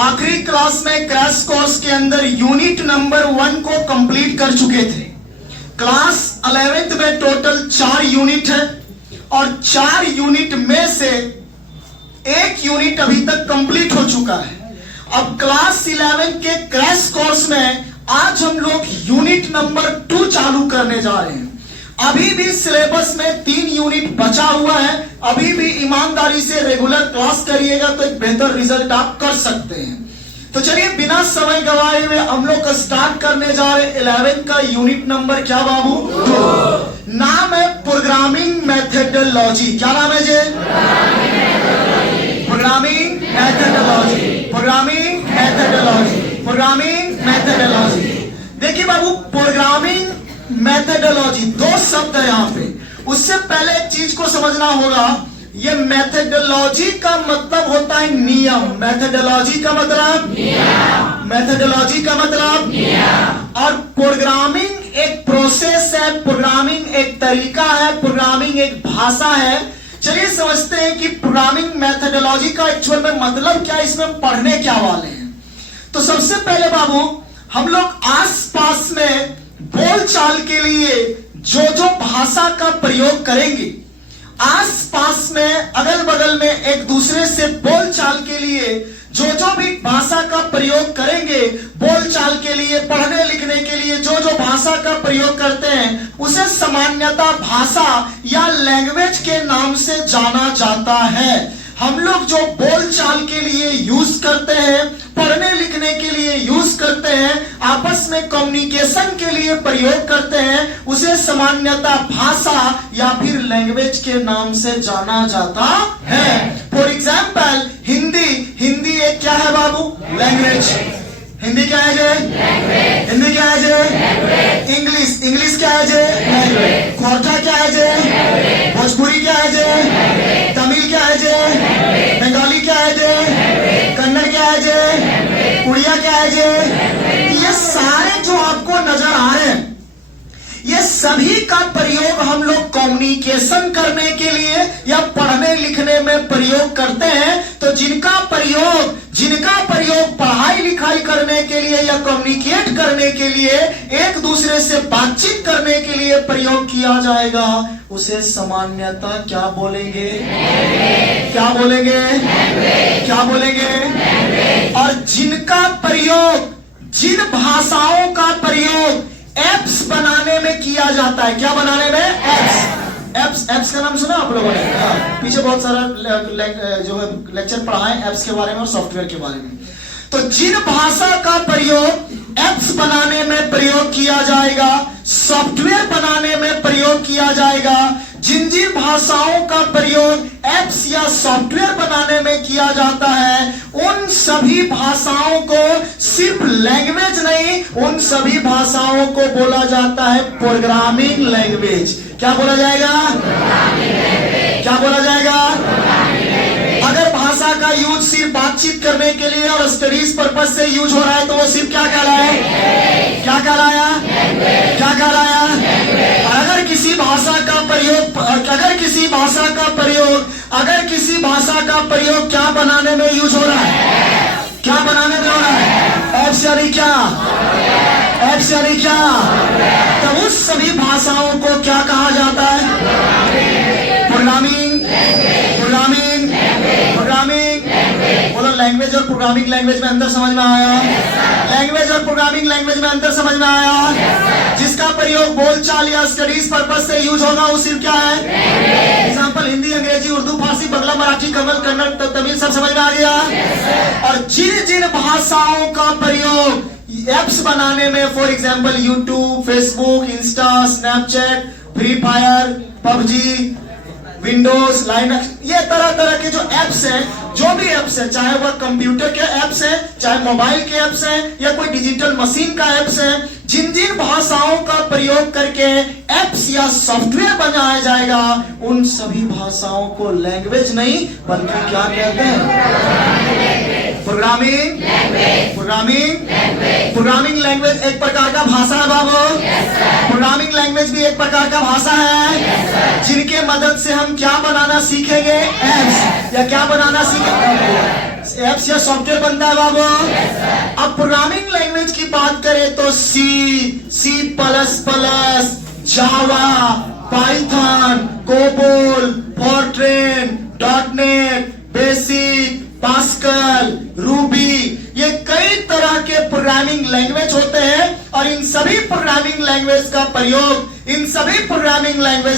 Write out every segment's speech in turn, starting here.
आखिरी क्लास में crash course के अंदर यूनिट नंबर 1 को कंप्लीट कर चुके थे। क्लास 11th में टोटल 4 यूनिट है और 4 यूनिट में से एक यूनिट अभी तक कंप्लीट हो चुका है। अब क्लास 11 के क्रैश कोर्स में आज हम लोग यूनिट नंबर 2 चालू करने जा रहे हैं। अभी भी सिलेबस में 3 यूनिट बचा हुआ है। अभी भी ईमानदारी से रेगुलर क्लास करिएगा तो एक बेहतर रिजल्ट आप कर सकते हैं। तो चलिए बिना समय गवाए हुए हम लोग स्टार्ट करने जा रहे हैं 11 का यूनिट नंबर क्या बाबू? 2। नाम है प्रोग्रामिंग मेथडोलॉजी। क्या नाम है जी? Programming methodology. Programming methodology. Programming methodology. देखिए बाबू, प्रोग्रामिंग मेथडोलॉजी 2 शब्द है यहां पे। उससे पहले एक चीज को समझना होगा, ये मेथडोलॉजी का मतलब होता है नियम। मेथडोलॉजी का मतलब नियम। मेथडोलॉजी का मतलब नियम। और प्रोग्रामिंग एक प्रोसेस है, प्रोग्रामिंग एक तरीका है, प्रोग्रामिंग एक भाषा है। चलिए समझते हैं कि प्रोग्रामिंग मेथडोलॉजी का एक्चुअल में मतलब क्या है, इसमें पढ़ने क्या वाले हैं। तो सबसे पहले बाबू, हम लोग आसपास में बोलचाल के लिए जो जो भाषा का प्रयोग करेंगे, आसपास में अगल बगल में एक दूसरे से बोलचाल के लिए जो जो भी भाषा का प्रयोग करेंगे, बोलचाल के लिए, पढ़ने लिखने के लिए जो जो भाषा का प्रयोग करते हैं उसे सामान्यतः भाषा या लैंग्वेज के नाम से जाना जाता है। हम लोग जो बोलचाल के लिए यूज करते हैं, पढ़ने लिखने के लिए यूज करते हैं, आपस में कम्युनिकेशन के लिए प्रयोग करते हैं, उसे सामान्यतः भाषा या फिर लैंग्वेज के नाम से जाना जाता है। For example Hindi. हिंदी एक क्या है बाबू? लैंग्वेज। हिंदी क्या है जे? हिंदी क्या है जे? इंग्लिश। इंग्लिश क्या है जे? खोरठा क्या है जे? भोजपुरी क्या है जे? तमिल क्या है जे? बंगाली क्या है जे? कन्नड़ क्या है जे? उड़िया क्या है जे? ये सारे जो आपको नजर आ रहे हैं, ये सभी का प्रयोग हम लोग कम्युनिकेशन करने के लिए या पढ़ने लिखने में प्रयोग करते हैं। तो जिनका प्रयोग पढ़ाई लिखाई करने के लिए या कम्युनिकेट करने के लिए, एक दूसरे से बातचीत करने के लिए प्रयोग किया जाएगा, उसे सामान्यतः क्या बोलेंगे? क्या बोलेंगे? क्या बोलेंगे? और जिनका प्रयोग, जिन भाषाओं का प्रयोग एप्स बनाने में किया जाता है, क्या बनाने में? एप्स का नाम सुना आप लोगों ने? पीछे बहुत सारा जो है लेक्चर पढ़ा है एप्स के बारे में और सॉफ्टवेयर के बारे में। तो जिन भाषा का प्रयोग एप्स बनाने में प्रयोग किया जाएगा, सॉफ्टवेयर बनाने में प्रयोग किया जाएगा, जिन जिन भाषाओं का प्रयोग एप्स या सॉफ्टवेयर बनाने में किया जाता है, उन सभी भाषाओं को सिर्फ लैंग्वेज नहीं, उन सभी भाषाओं को बोला जाता है प्रोग्रामिंग लैंग्वेज। क्या बोला जाएगा? क्या बोला जाएगा? अगर भाषा का यूज सिर्फ बातचीत करने के लिए और स्टडीज पर्पज से यूज हो रहा है तो वो सिर्फ क्या कहलाया? क्या कहलाया? क्या कहलाया? अगर किसी भाषा का प्रयोग, अगर किसी भाषा का प्रयोग क्या बनाने में यूज हो रहा है? क्या बनाने में हो रहा है? एप्स यानी क्या? एप्स यानी क्या? तो उस सभी भाषाओं को क्या कहा जाता है? प्रोग्रामिंग। प्रोग्रामिंग। प्रोग्रामिंग। बोलो, लैंग्वेज और प्रोग्रामिंग लैंग्वेज में अंतर समझ में आया? लैंग्वेज और प्रोग्रामिंग लैंग्वेज में अंतर समझ में आया? जिसका प्रयोग बोलचाल या स्टडीज पर्पज से यूज होगा वो सिर्फ क्या है? एग्जाम्पल हिंदी, अंग्रेजी, उर्दू, फारसी, बंगला, मराठी, कन्नड़, तमिल, सब समझ में आ गया? और जिन जिन भाषाओं का प्रयोग एप्स बनाने में, for example YouTube, Facebook, Insta, Snapchat, free fire, PUBG, Windows, Linux, ये तरह तरह के जो एप्स हैं, जो भी एप्स है, चाहे वह कंप्यूटर के एप्स हैं, चाहे मोबाइल के एप्स हैं, या कोई डिजिटल मशीन का एप्स है, जिन जिन भाषाओं का प्रयोग करके एप्स या सॉफ्टवेयर बनाया जाएगा, उन सभी भाषाओं को लैंग्वेज नहीं बल्कि क्या कहते हैं? प्रोग्रामिंग। प्रोग्रामिंग। प्रोग्रामिंग लैंग्वेज एक प्रकार का भाषा है बाबू। प्रोग्रामिंग लैंग्वेज भी एक प्रकार का भाषा है, जिनके मदद से हम क्या बनाना सीखेंगे? एप्स। या क्या बनाना सीखेंगे? एप्स या सॉफ्टवेयर बनता है बाबू। अब प्रोग्रामिंग लैंग्वेज की बात करें तो C plus plus, Java, Python, COBOL, Fortran, dot net, BASIC, Pascal, Ruby, ये कई तरह के प्रोग्रामिंग लैंग्वेज होते हैं और इन सभी प्रोग्रामिंग लैंग्वेज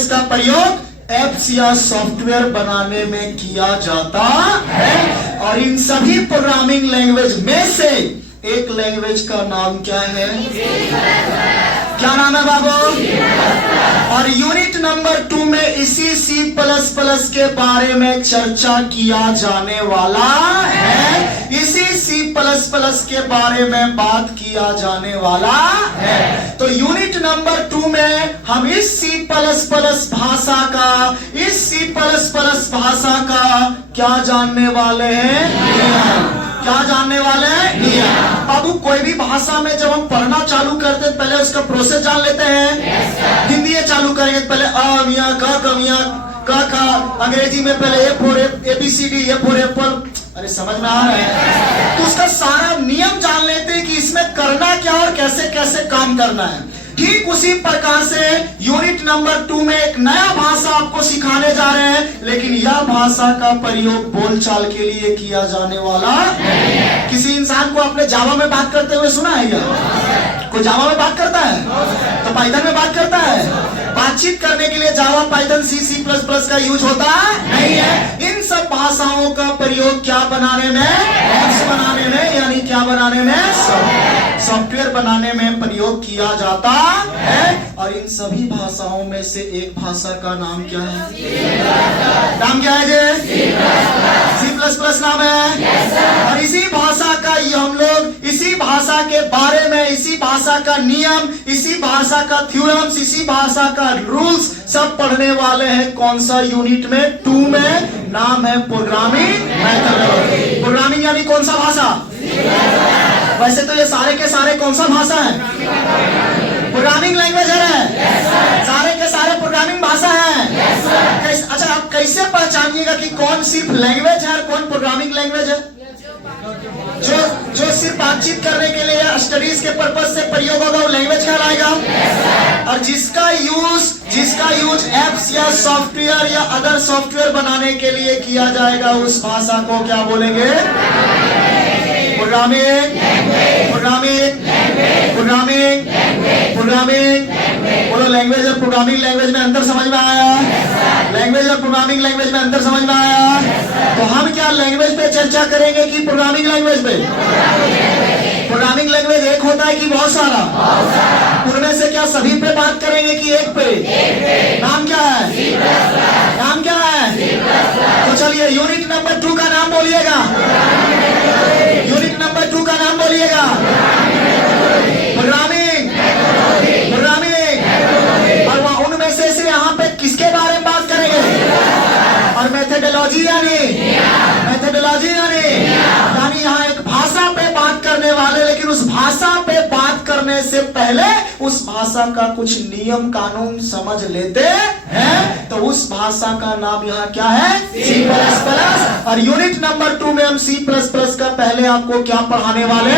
का प्रयोग एप्स या सॉफ्टवेयर बनाने में किया जाता है। और इन सभी प्रोग्रामिंग लैंग्वेज में से एक लैंग्वेज का नाम क्या है? क्या नाम है बाबू? और यूनिट नंबर 2 में इसी सी प्लस प्लस के बारे में चर्चा किया जाने वाला है। इसी सी प्लस प्लस के बारे में बात किया जाने वाला है। तो यूनिट नंबर 2 में हम इस सी प्लस प्लस भाषा का क्या जानने वाले हैं? क्या जानने वाले हैं? बाबू, कोई भी भाषा में जब हम पढ़ना चालू करते हैं पहले उसका प्रोसेस जान लेते हैं। हिंदी चालू करेंगे पहले अ मिया क क मिया क खा, अंग्रेजी में पहले A for ABCD, A for Apple. अरे समझ में आ रहा है? तो उसका सारा नियम जान लेते हैं कि इसमें करना क्या और कैसे कैसे काम करना है। ठीक उसी प्रकार से यूनिट नंबर 2 में एक नया भाषा आपको सिखाने जा रहे हैं, लेकिन यह भाषा का प्रयोग बोलचाल के लिए किया जाने वाला है। किसी इंसान को आपने जावा में बात करते हुए सुना है क्या? कोई जावा में बात करता है? तो पाइथन में बात करता है? बातचीत करने के लिए जावा, पाइथन, सी प्लस प्लस का यूज होता नहीं है। इन सब भाषाओं का प्रयोग क्या बनाने में? एप्स बनाने में, यानी क्या बनाने में? सॉफ्टवेयर बनाने में प्रयोग किया जाता है। और इन सभी भाषाओं में से एक भाषा का नाम क्या है? नाम क्या है जी? सी प्लस प्लस नाम है। और इसी भाषा का हम लोग इसी भाषा के बारे में, इसी भाषा का नियम, इसी भाषा का थ्योरम्स, इसी भाषा का रूल्स सब पढ़ने वाले हैं। कौन सा यूनिट में? 2 में। नाम है प्रोग्रामिंग मेथोडोलॉजी। प्रोग्रामिंग यानी कौन सा भाषा? वैसे तो ये सारे के सारे कौन सा भाषा है? प्रोग्रामिंग लैंग्वेज है। सारे के सारे प्रोग्रामिंग भाषा है। अच्छा, आप कैसे पहचानिएगा कि कौन सिर्फ लैंग्वेज है और कौन प्रोग्रामिंग लैंग्वेज है? जो सिर्फ बातचीत करने के लिए या स्टडीज के पर्पज से प्रयोग होगा वो लैंग्वेज कहलाएगा। और जिसका यूज एप्स या सॉफ्टवेयर या अदर सॉफ्टवेयर बनाने के लिए किया जाएगा उस भाषा को क्या बोलेंगे? प्रोग्रामिंग। बोलो, लैंग्वेज और प्रोग्रामिंग लैंग्वेज में अंतर समझ में आया? लैंग्वेज और प्रोग्रामिंग लैंग्वेज में अंतर समझ में आया? तो हम क्या लैंग्वेज पे चर्चा करेंगे कि प्रोग्रामिंग लैंग्वेज पे? प्रोग्रामिंग लैंग्वेज एक होता है कि बहुत सारा? उनमें से क्या सभी पे बात करेंगे कि एक पे? नाम क्या है? नाम क्या है? तो चलिए यूनिट नंबर 2 का नाम बोलिएगा। यूनिट नंबर 2 का नाम बोलिएगा। प्रोग्रामिंग। और उनमें से यहाँ पे किसके बारे में बात करेंगे? और मेथोडोलॉजी यानी यहाँ एक भाषा पे बात करने वाले, लेकिन उस भाषा पे बात करने से पहले उस भाषा का कुछ नियम कानून समझ लेते हैं। तो उस भाषा का नाम यहाँ क्या है? C plus plus. और यूनिट नंबर 2 में हम सी प्लस प्लस का पहले आपको क्या पढ़ाने वाले?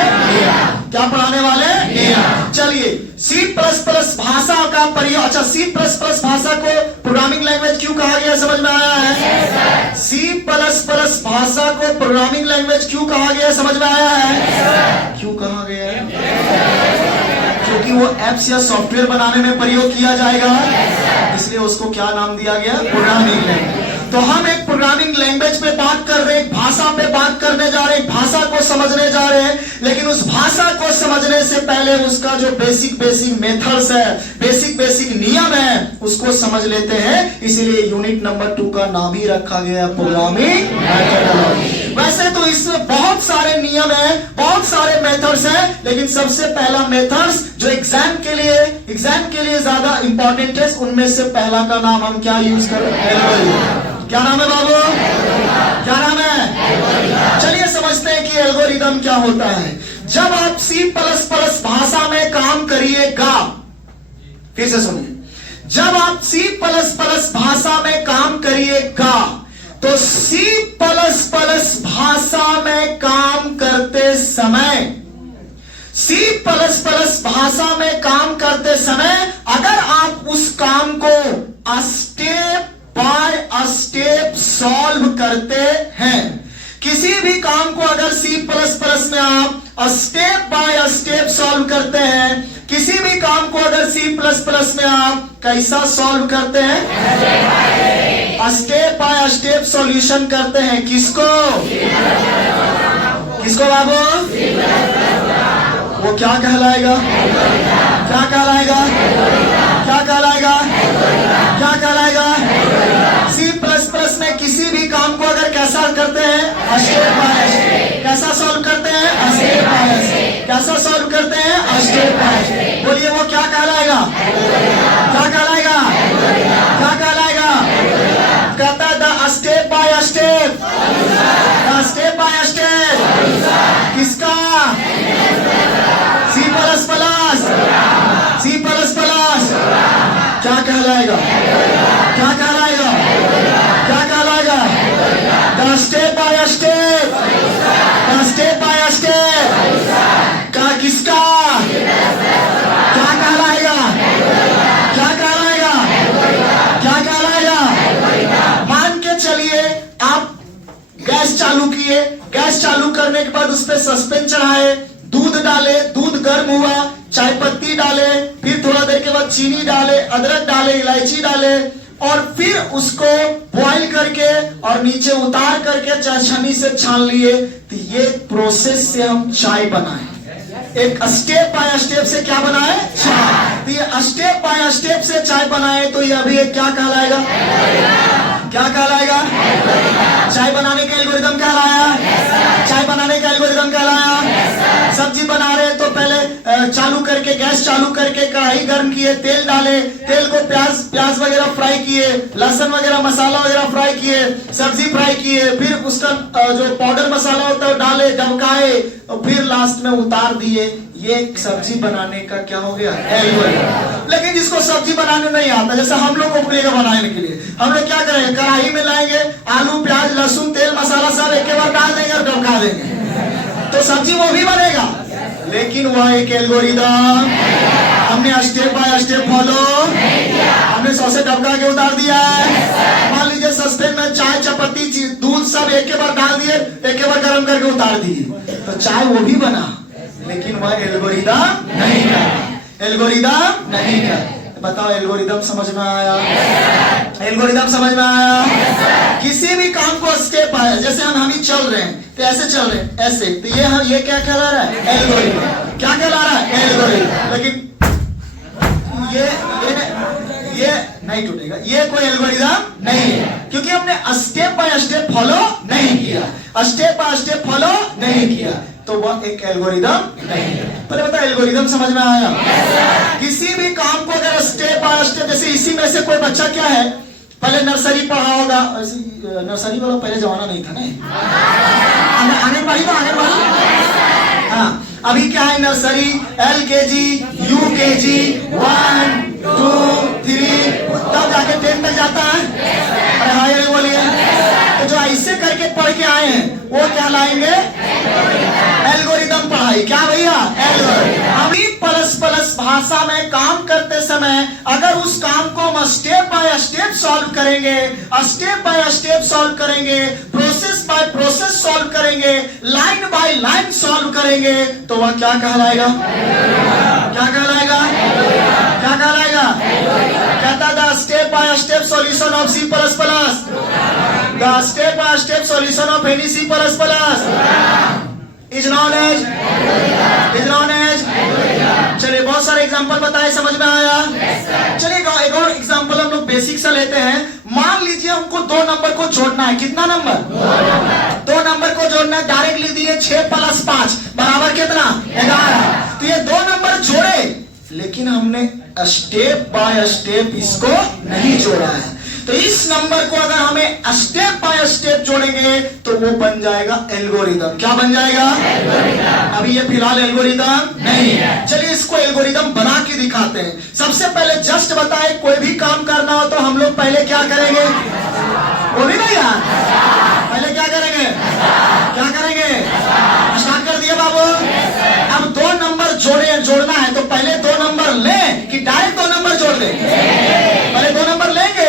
क्या पढ़ाने वाले? चलिए, सी प्लस प्लस भाषा का प्रयोग। अच्छा, सी प्लस प्लस भाषा को प्रोग्रामिंग लैंग्वेज क्यों कहा गया? समझ में आया है? सी प्लस प्लस भाषा को प्रोग्रामिंग लैंग्वेज क्यों कहा गया? समझ में आया है? क्यों कहा गया? क्योंकि वो एप्स या सॉफ्टवेयर बनाने में प्रयोग किया जाएगा, इसलिए उसको क्या नाम दिया गया? Programming language. तो हम एक प्रोग्रामिंग लैंग्वेज पे बात कर रहे हैं, भाषा पे बात करने जा रहे हैं, भाषा को समझने जा रहे हैं, लेकिन उस भाषा को समझने से पहले उसका जो बेसिक मेथड्स है, बेसिक नियम है, उसको समझ लेते हैं। इसीलिए यूनिट नंबर 2 का नाम ही रखा गया प्रोग्रामिंग मेथोडोलॉजी। वैसे तो इसमें बहुत सारे नियम है, बहुत सारे मेथड्स हैं, लेकिन सबसे पहला मेथड्स जो एग्जाम के लिए ज्यादा इंपॉर्टेंट है, उनमें से पहला का नाम हम क्या यूज करें? क्या नाम है बाबू? क्या नाम है? चलिए समझते हैं कि एल्गोरिदम क्या होता है। जब आप सी प्लस प्लस भाषा में काम करिएगा, फिर से सुनिए, जब आप सी प्लस प्लस भाषा में काम करिएगा तो सी प्लस प्लस भाषा में काम करते समय, सी प्लस प्लस भाषा में काम करते समय अगर आप उस काम को स्टेप बाय स्टेप सॉल्व करते हैं, किसी भी काम को अगर सी प्लस प्लस में आप स्टेप बाय स्टेप सॉल्व करते हैं, किसी भी काम को अगर सी प्लस प्लस में आप कैसा सॉल्व करते हैं, स्टेप बाय स्टेप सॉल्यूशन करते हैं। किसको किसको बाबू? वो क्या कहलाएगा? क्या कहलाएगा? क्या कहलाएगा? क्या कहलाएगा? सी प्लस प्लस में किसी भी काम को अगर कैसा करते हैं, स्टेप बाय स्टेप, कैसा सॉल्व करते हैं, स्टेप बाय स्टेप, कैसा सॉल्व करते हैं, स्टेप बाय स्टेप। बोलिए वो क्या कहलाएगा? क्या कहलाएगा? क्या कहलाएगा? कहता है the step by step, the step by step. किसका? C plus plus, C plus plus क्या कहलाएगा? क्या कहलाएगा? क्या कहलाएगा? The step by step, the step by step का किसका? क्या कहलाएगा? क्या कहलाएगा? क्या कहलाएगा? मान के चलिए आप गैस चालू किए, गैस चालू करने के बाद उस पर सस्पेंस चढ़ाए, दूध डाले, दूध गर्म हुआ, चाय पत्ती डाले, फिर थोड़ा देर के बाद चीनी डाले, अदरक डाले, इलायची डाले और फिर उसको बॉईल करके और नीचे उतार करके छन्नी से छान लिए। तो ये प्रोसेस से हम चाय बनाए, एक स्टेप बाय स्टेप से क्या बनाए? चाय। तो ये स्टेप बाय स्टेप से चाय बनाए, तो ये अभी एक क्या कहलाएगा? क्या कहलाएगा? चाय बनाने का एल्गोरिदम कहलाया, चाय बनाने का एल्गोरिदम कहलाया। सब्जी बना रहे तो पहले चालू करके, गैस चालू करके कढ़ाई गर्म किए, तेल डाले, तेल को प्याज वगैरह फ्राई किए, लहसुन वगैरह मसाला वगैरह फ्राई किए, सब्जी फ्राई किए, फिर उसका जो पाउडर मसाला होता है डाले, डबकाए और फिर लास्ट में उतार दिए। ये सब्जी बनाने का क्या हो गया? एल्गोरिदम। लेकिन जिसको सब्जी बनाने नहीं आता, जैसे हम लोग को बोलेगा बनाने के लिए, हम लोग क्या करेंगे? कढ़ाई में लाएंगे, आलू प्याज लहसुन तेल मसाला सब एक बार डाल देंगे और डबका देंगे, तो सब्जी वो भी बनेगा। लेकिन वह एक एल्गोरिदम हमने स्टेप बाय स्टेप फॉलो, हमने सौसे डबका के उतार दिया है। मान लीजिए सस्पेन में चाय चपत्ती दूध सब एक बार डाल दिए, एक बार गर्म करके उतार दिए, तो चाय वो भी बना, लेकिन वह एल्गोरिदम नहीं कर, एल्गोरिदम नहीं कर। बताओ एल्गोरिदम समझ में आया? एल्गोरिदम समझ में आया? किसी भी काम को स्टेप आया, जैसे हम ही चल रहे हैं तो ऐसे चल रहे हैं, ऐसे, तो ये क्या कहला रहा है? एल्गोरिदम। क्या कहला रहा है? एल्गोरिदम। लेकिन ये नहीं टूटेगा, ये कोई एल्गोरिदम नहीं है, क्योंकि हमने स्टेप बाय स्टेप फॉलो नहीं किया, स्टेप बाय स्टेप फॉलो नहीं किया, तो वह एक एल्गोरिदम नहीं है। पहले बता, एल्गोरिदम समझ में आया? किसी भी काम को अगर स्टेप बाय स्टेप, जैसे इसी में से कोई बच्चा क्या है, पहले नर्सरी पढ़ा होगा, नर्सरी वाला पहले जमाना नहीं था ना, आंगनबाड़ी, तो आंगनबाड़ी, हाँ, अभी क्या है? नर्सरी, LKG, UKG, 1, 2, 3, तब जाके 10 तक जाता है। अरे हाँ ये बोलिए, तो जो ऐसे करके पढ़ के आए हैं वो क्या लाएंगे? एल्गोरिदम पढ़ाई। क्या भैया? एल्गोरिदम। अभी प्लस प्लस भाषा में काम करते समय अगर उस काम को हम स्टेप बाय स्टेप सॉल्व करेंगे, स्टेप बाय स्टेप सॉल्व करेंगे, प्रोसेस बाय प्रोसेस सॉल्व करेंगे, लाइन बाय लाइन सॉल्व करेंगे, तो वह क्या कहलाएगा? क्या कहलाएगा? क्या कहलाएगा? कहता the step by step solution of C++, the step by step solution of any C++ is known as. चलिए बहुत सारे एग्जांपल बताए, समझ में आया? चलिए एक और एग्जांपल हम लोग बेसिक सा लेते हैं। मान लीजिए हमको 2 नंबर को जोड़ना है। कितना नंबर? 2 नंबर को जोड़ना है। डायरेक्ट लिख दिए 6 + 5 बराबर कितना? 11। तो ये 2 नंबर जोड़े, लेकिन हमने स्टेप बाय स्टेप इसको नहीं जोड़ा है। तो इस नंबर को अगर हमें स्टेप बाय स्टेप जोड़ेंगे तो वो बन जाएगा एल्गोरिदम। क्या बन जाएगा? एल्गोरिदम। अभी ये फिलहाल एल्गोरिदम नहीं है। चलिए इसको एल्गोरिदम बना के दिखाते हैं। सबसे पहले जस्ट बताए, कोई भी काम करना हो तो हम लोग पहले क्या करेंगे? वो भी नहीं यार, पहले क्या करेंगे, क्या करेंगे, स्टार्ट कर दिया बाबू। अब 2 नंबर जोड़ना है तो पहले 2 नंबर लें कि डायरेक्ट 2 नंबर जोड़ दें? पहले 2 नंबर लेंगे,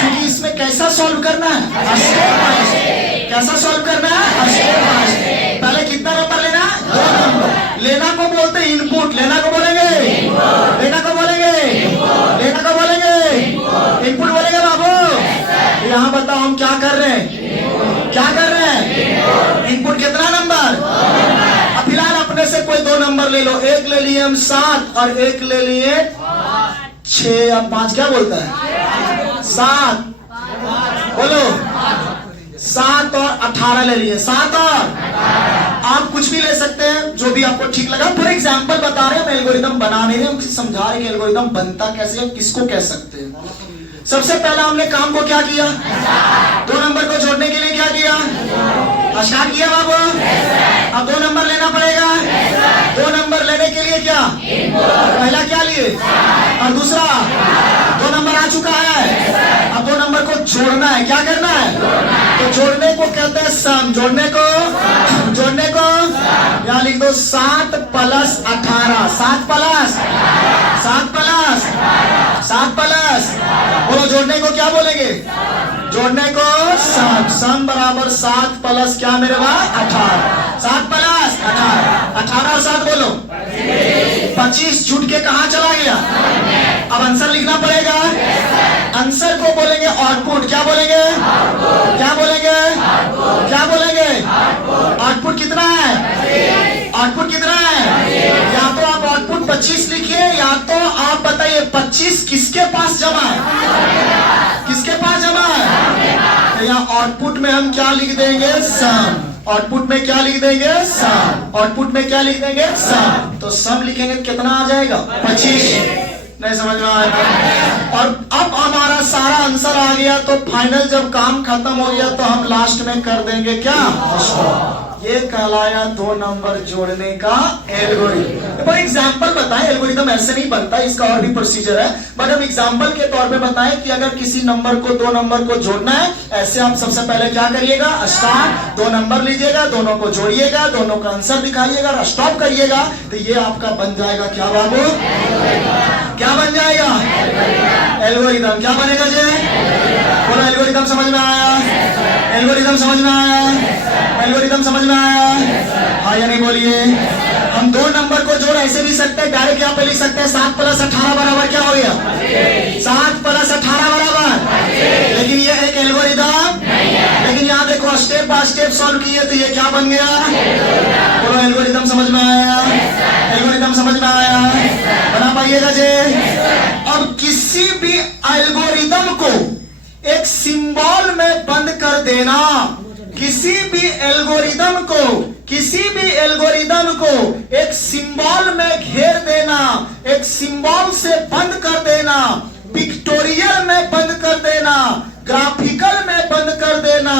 क्योंकि इसमें कैसा सॉल्व करना है, स्टेप बाय स्टेप। कैसा सॉल्व करना है, स्टेप बाय स्टेप। पहले कितना नंबर लेना, 2 नंबर। लेना को बोलते हैं इनपुट, लेना को बोलेंगे, लेना को बोलेंगे, लेना को बोलेंगे, इनपुट बोलेंगे बाबू। यहाँ बताओ हम क्या कर रहे हैं, क्या कर रहे हैं, इनपुट कितना नंबर। अब फिलहाल अपने से कोई 2 नंबर ले लो, एक ले लिए हम 7 और एक ले लिए 6 या 5, क्या बोलता है, 7, बोलो 7 और 18 ले लिए, 7 और आप कुछ भी ले सकते हैं जो भी आपको ठीक लगा। फॉर एग्जांपल बता रहे हैं, हम एल्गोरिथम बना नहीं रहे, हम समझा रहे हैं कि एल्गोरिथम बनता कैसे है, किसको कह सकते हैं। सबसे पहला हमने काम को क्या किया, 2 नंबर को जोड़ने के लिए क्या किया, स्टार्ट किया बाबू। अब 2 नंबर लेना पड़ेगा, 2 नंबर लेने के लिए क्या, पहला क्या लिए और दूसरा, 2 नंबर आ चुका है। अब 2 नंबर को जोड़ना है, क्या करना है, तो जोड़ने को कहते हैं सम। जोड़ने को यहाँ लिख दो 7 प्लस 18, 7 प्लस 7 प्लस, बोलो जोड़ने को क्या बोलेंगे, जोड़ने को सम। सम बराबर 7 प्लस क्या मेरे भाई, 18, 7 प्लस 18, 18 और 7 बोलो 25। छूट के कहां चला गया, अब आंसर लिखना पड़ेगा। आंसर को बोलेंगे आउटपुट, क्या बोलेंगे, क्या बोलेंगे, क्या बोलेंगे, आउटपुट कितना है, आउटपुट कितना है। या तो आप आउटपुट 25 लिखिए, या तो आप बताइए 25 किसके पास जमा है, किसके पास जमा है। तो यहाँ आउटपुट में हम क्या लिख देंगे, सम। आउटपुट में क्या लिख देंगे, सम। आउटपुट में क्या लिख देंगे, सम। तो सम लिखेंगे कितना आ जाएगा, 25। नहीं समझ में आया। और अब हमारा सारा आंसर आ गया, तो फाइनल जब काम खत्म हो गया तो हम लास्ट में कर देंगे क्या, ये कहलाया 2 नंबर जोड़ने का एल्गोरिथम। फॉर एग्जांपल बताएं, एल्गोरिथम ऐसे नहीं बनता, इसका और भी प्रोसीजर है, बट हम एग्जांपल के तौर पे बताएं कि अगर किसी नंबर को 2 नंबर को जोड़ना है, ऐसे आप सबसे पहले क्या करिएगा, स्टार्ट, 2 नंबर लीजिएगा, दोनों को जोड़िएगा, दोनों का आंसर दिखाइएगा और स्टॉप करिएगा, तो ये आपका बन जाएगा क्या बाबू, क्या बन जाएगा, एल्गोरिथम। क्या बनेगा जी, बोलो एल्गोरिथम समझ में आया, एल्गोरिथम समझ में आया, एल्गोरिथम समझ में आया, हाँ या नहीं बोलिए। हम 2 नंबर को जोड़ ऐसे भी सकते हैं, डायरेक्ट यहाँ पे लिख सकते हैं 7 प्लस 18 बराबर क्या हो गया, 7 प्लस 18 बराबर। लेकिन ये एक एल्गोरिथम, लेकिन यहाँ देखो स्टेप बाय स्टेप सॉल्व किए तो ये क्या बन गया, बोलो एल्गोरिथम समझ में आया, एल्गोरिथम समझ में आया, बना पाइएगा जी। अब किसी भी एल्गोरिथम को एक सिंबल में बंद कर देना, किसी भी एल्गोरिथम को, किसी भी एल्गोरिथम को एक सिंबल में घेर देना, एक सिंबल से बंद कर देना, पिक्टोरियल में बंद कर देना, ग्राफिकल में बंद कर देना,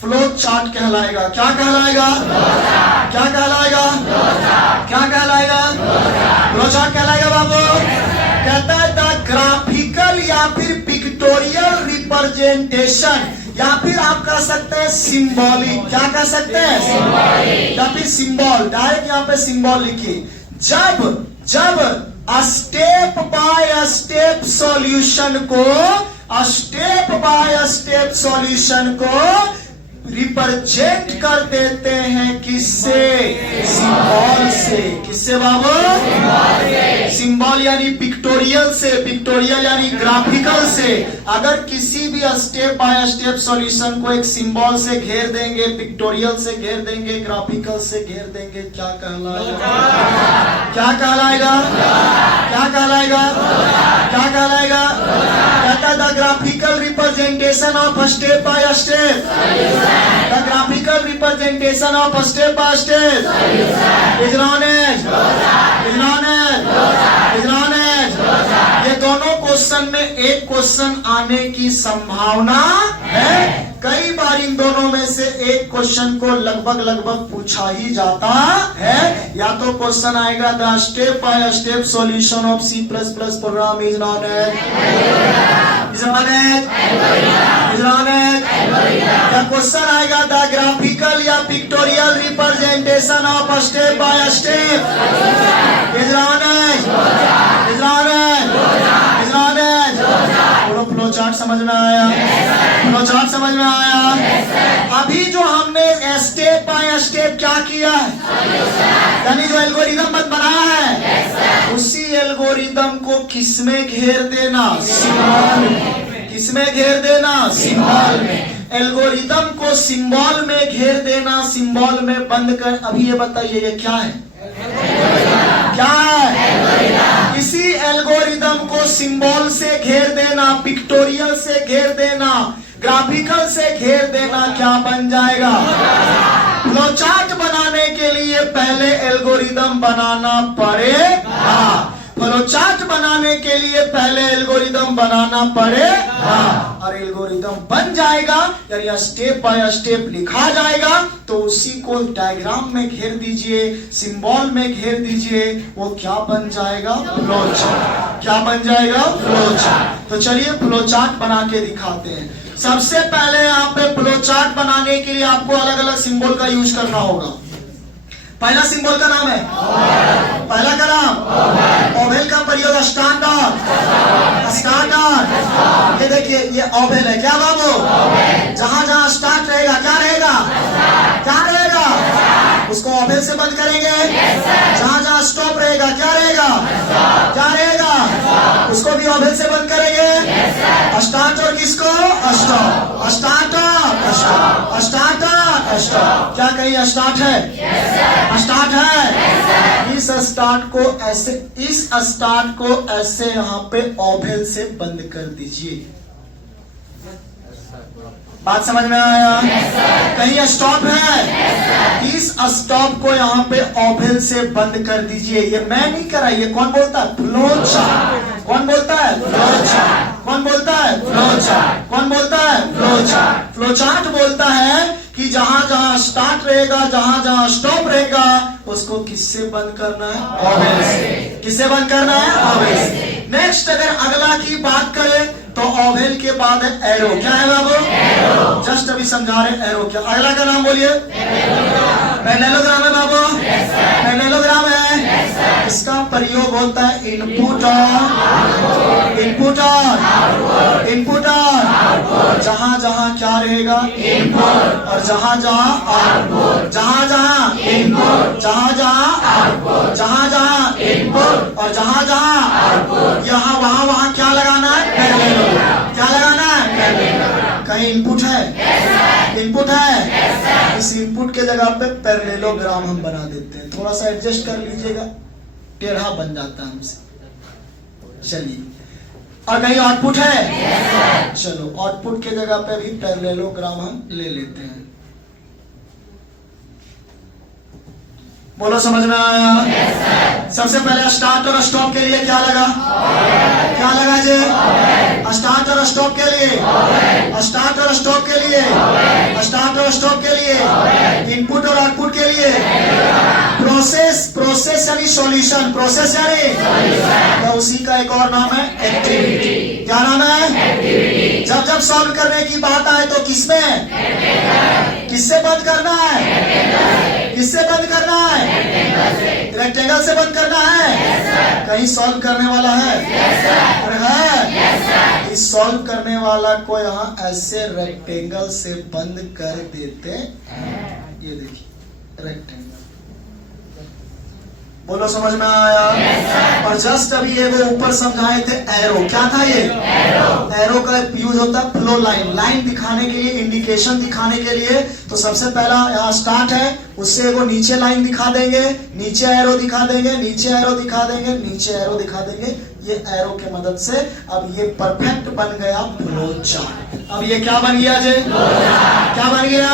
फ्लो चार्ट कहलाएगा। क्या कहलाएगा, क्या कहलाएगा, क्या कहलाएगा, फ्लो चार्ट कहलाएगा बाबू। कहता है द ग्राफिकल या फिर पिक्टोरियल रिप्रेजेंटेशन, या फिर आप कह सकते हैं सिंबॉलिक। क्या कह सकते हैं, सिंबॉलिक, या फिर सिंबल, डायरेक्ट यहाँ पे सिंबल लिखिए। जब स्टेप बाय स्टेप सॉल्यूशन को, स्टेप बाय स्टेप सॉल्यूशन को रिप्रेजेंट कर देते हैं किससे, सिंबल से। किससे बाबू, सिंबल यानी पिक्टोरियल से, पिक्टोरियल यानी ग्राफिकल से। अगर किसी भी स्टेप बाय स्टेप सॉल्यूशन को एक सिंबल से घेर देंगे, पिक्टोरियल से घेर देंगे, ग्राफिकल से घेर देंगे, क्या कहलाएगा, क्या कहलाएगा, क्या कहलाएगा, क्या कहलाएगा। कहता है the graphical representation of step by step, the graphical representation of step by step is known as, ये दोनों क्वेश्चन में एक क्वेश्चन आने की संभावना है। कई बार इन दोनों में से एक क्वेश्चन को लगभग पूछा ही जाता है, या या तो क्वेश्चन आएगा the step by step solution of C++ program is known या क्वेश्चन आएगा द ग्राफिकल या pictorial representation of step by step is flow chart समझ में आया? फ्लो चार्ट समझ में आया? अभी जो हमने स्टेप बाय स्टेप क्या किया है, यानी जो एल्गोरिदम बनाया है, उसी एल्गोरिदम को किसमें घेर देना? सिंबल में। किसमें घेर देना? सिंबल में। एल्गोरिदम को सिंबल में घेर देना, सिंबल में बंद कर। अभी ये बताइए ये क्या है? क्या है? इसी एल्गोरिदम को सिंबल से घेर देना, पिक्टोरियल से घेर देना, ग्राफिकल से घेर देना, क्या बन जाएगा? फ्लोचार्ट बनाने के लिए पहले एल्गोरिदम बनाना पड़ेगा। फ्लोचार्ट बनाने के लिए पहले एल्गोरिदम बनाना पड़ेगा, और एल्गोरिदम बन जाएगा यानी स्टेप बाय स्टेप लिखा जाएगा, तो उसी को डायग्राम में घेर दीजिए, सिंबल में घेर दीजिए, वो क्या बन जाएगा? फ्लोचार्ट। क्या बन जाएगा? फ्लोचार्ट। तो चलिए फ्लोचार्ट बना के दिखाते हैं। सबसे पहले यहाँ पे फ्लोचार्ट बनाने के लिए आपको अलग अलग सिंबल का यूज करना होगा। पहला सिंबल का नाम है, पहला का नाम ओवेल का प्रयोग स्टैंडर्ड। ये देखिए ये ओवेल है, क्या बाबू? जहां जहां स्टार्ट रहेगा क्या रहेगा? क्या रहेगा? उसको ओवेल से बंद करेंगे। जहां जहां स्टॉप रहेगा क्या रहेगा? क्या रहेगा? उसको भी ओवेल से बंद करेंगे। स्टार्ट और किसको? Stop. Starter stop, starter stop. क्या कहीं स्टार्ट है? स्टार्ट है। इस स्टार्ट को ऐसे, इस स्टार्ट को ऐसे यहाँ पे ओवेल से बंद कर दीजिए। बात समझ में आया? कहीं स्टॉप है? इस स्टॉप को यहाँ पे ओवेल से बंद कर दीजिए। ये मैं नहीं करा, ये कौन बोलता है? फ्लोचार्ट। कौन बोलता है? फ्लोचार्ट। कौन बोलता है? फ्लोचार्ट। कौन बोलता है? फ्लोचार्ट। फ्लोचार्ट बोलता है कि जहां जहां स्टार्ट रहेगा, जहां जहां स्टॉप रहेगा, उसको किससे बंद करना है? ओवेल से। किससे बंद करना है? ओवेल से। नेक्स्ट अगर अगला की बात करें तो ओवेल के बाद है एरो। क्या है बाबू? एरो। जस्ट अभी समझा रहे एरो क्या। अगला का नाम बोलिए। पैरेललोग्राम है बाबू। पैरेललोग्राम है। इसका प्रयोग होता है इनपुट और इनपुट और इनपुट और जहां जहां क्या रहेगा? इनपुट। और जहां जहां आउटपुट। जहां जहां इनपुट, जहां जहां आउटपुट, जहां जहां इनपुट और जहां जहां आउटपुट, यहाँ वहां वहां क्या लगाना है? पैरेललोग्राम। क्या लगाना है? कहीं इनपुट है? इनपुट है? इस इनपुट के जगह पे पैरेललोग्राम हम बना देते हैं। थोड़ा सा एडजस्ट कर लीजिएगा, टेढ़ा बन जाता है हमसे। चलिए, और कहीं आउटपुट है? चलो आउटपुट के जगह पे भी पैरेललोग्राम हम ले लेते हैं। बोलो समझ में आया? सबसे पहले स्टार्ट और स्टॉप के लिए क्या लगा? क्या लगा जी? स्टार्ट और स्टॉप के लिए, स्टार्ट और स्टॉप के लिए, स्टार्ट और स्टॉप के लिए, इनपुट और आउटपुट के लिए प्रोसेस। प्रोसेस यानी सॉल्यूशन, प्रोसेस यानी तो उसी का एक और नाम है एक्टिविटी। क्या नाम है? एक्टिविटी। जब जब सॉल्व करने की बात आए तो किसमें? किससे बंद करना है? किससे बंद करना है? रेक्टेंगल से बंद करना है। कहीं सॉल्व करने वाला है? अरे है। इस सॉल्व करने वाला को यहाँ ऐसे रेक्टेंगल से बंद कर देते हैं। ये देखिए रेक्टेंगल। बोलो समझ में आया? और जस्ट अभी ये वो ऊपर समझाए थे एरो। क्या था ये? एरो का यूज होता है फ्लो लाइन, लाइन दिखाने के लिए, इंडिकेशन दिखाने के लिए। तो सबसे पहला यहाँ स्टार्ट है, उससे वो नीचे लाइन दिखा देंगे, नीचे एरो दिखा देंगे, नीचे एरो दिखा देंगे, नीचे एरो दिखा देंगे। ये एरो के मदद से अब ये परफेक्ट बन गया फ्लो चार्ट। अब ये क्या बन गया जी? क्या बन गया?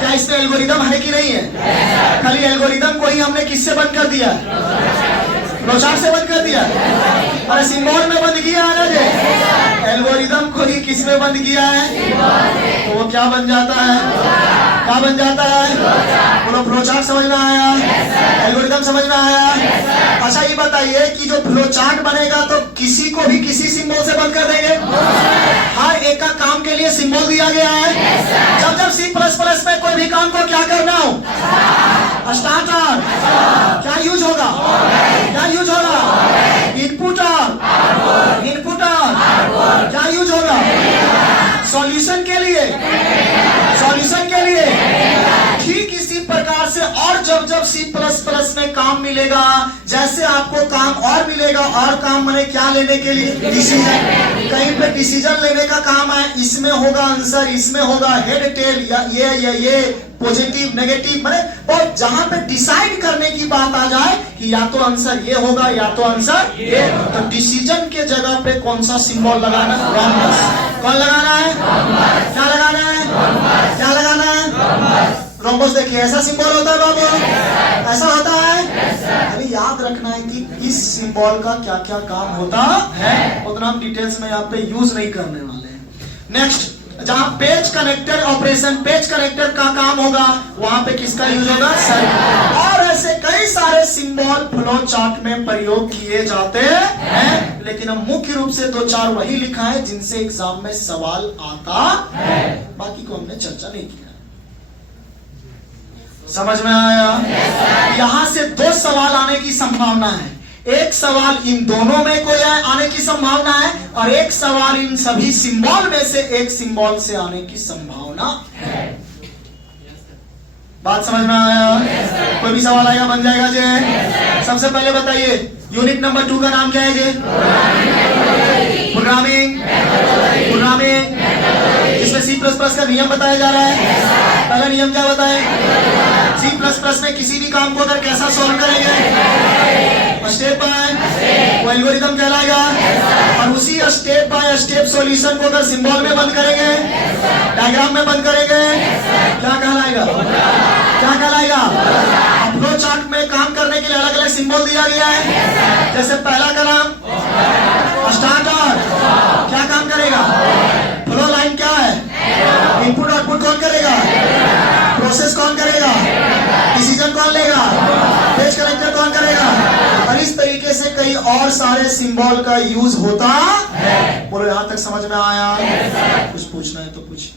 क्या इसमें एल्गोरिदम है कि नहीं है? खाली एल्गोरिदम को ही हमने किससे बंद कर दिया? फ्लो चार्ट से बंद कर दिया। अरे सिंबल में बंद किया है ना जी? एल्गोरिदम को ही किस में बंद किया है? तो वो क्या बन जाता है? क्या बन जाता है? बोलो फ्लो चार्ट समझ में आया? एल्गोरिदम समझ में आया? अच्छा ये बताइए कि जो फ्लो चार्ट बनेगा तो किसी को भी किसी सिंबल से बंद कर देंगे? हर एक का काम के लिए सिंबल दिया गया है। जब जब C++ में कोई भी काम को क्या करना हो, स्टार्टर क्या यूज होगा? क्या यूज होगा? इनपुटर क्या यूज होगा? सॉल्यूशन के लिए ठीक इसी प्रकार से और जब C++ में काम मिलेगा, जैसे आपको काम और मिलेगा, और काम मैंने क्या लेने के लिए? डिसीजन। कहीं पे डिसीजन लेने का काम है, इसमें होगा आंसर, इसमें होगा हेड टेल, या ये पॉजिटिव नेगेटिव, मैंने और जहां पे डिसाइड करने की बात आ जाए कि या तो आंसर ये होगा या तो आंसर ये, तो डिसीजन के जगह पे कौन सा सिंबल लगाना? रोम्बस। कौन लगाना है? क्या लगाना है? क्या लगाना है? रोम्बस। देखिए ऐसा सिंबल होता है बाबू, ऐसा होता है। अभी याद रखना है कि इस सिंबल का क्या क्या काम होता है, उतना हम डिटेल्स में यहाँ पे यूज नहीं करने वाले हैं। नेक्स्ट, जहां page connector operation, page connector का काम होगा, वहां पे किसका यूज होगा? सर्किट। और ऐसे कई सारे सिंबल फ्लो चार्ट में प्रयोग किए जाते हैं, लेकिन हम मुख्य रूप से 2-4 वही लिखा है जिनसे एग्जाम में सवाल आता है, बाकी को हमने चर्चा नहीं किया। समझ में आया? यहां से 2 सवाल आने की संभावना है। एक सवाल इन दोनों में कोई आने की संभावना है, और एक सवाल इन सभी सिंबल में से एक सिंबल से आने की संभावना है। बात समझ में आया? कोई भी सवाल आएगा बन जाएगा जी। सबसे पहले बताइए यूनिट नंबर 2 का नाम क्या है जी? प्रोग्रामिंग। इसमें C++ का नियम बताया जा रहा है। पहला नियम क्या बताए? C++ में किसी भी काम को अगर कैसा सॉल्व करेंगे? स्टेप बाय वो एल्गोरिथम कहलाएगा, और उसी स्टेप बाय स्टेप सॉल्यूशन को अगर सिंबल में बंद करेंगे, डायग्राम में बंद करेंगे, क्या कहलाएगा? क्या कहलाएगा? फ्लो चार्ट में काम करने के लिए अलग अलग सिंबल दिया गया है। जैसे पहला का नाम स्टार्टर, क्या काम करेगा? फ्लो लाइन क्या है? इनपुट आउटपुट कौन करेगा? प्रोसेस कौन करेगा? डिसीजन कौन लेगा? पेज कनेक्टर कौन करेगा? और इस तरीके से कई और सारे सिंबल का यूज होता है। बोलो यहां तक समझ में आया? कुछ पूछना है तो पूछिए।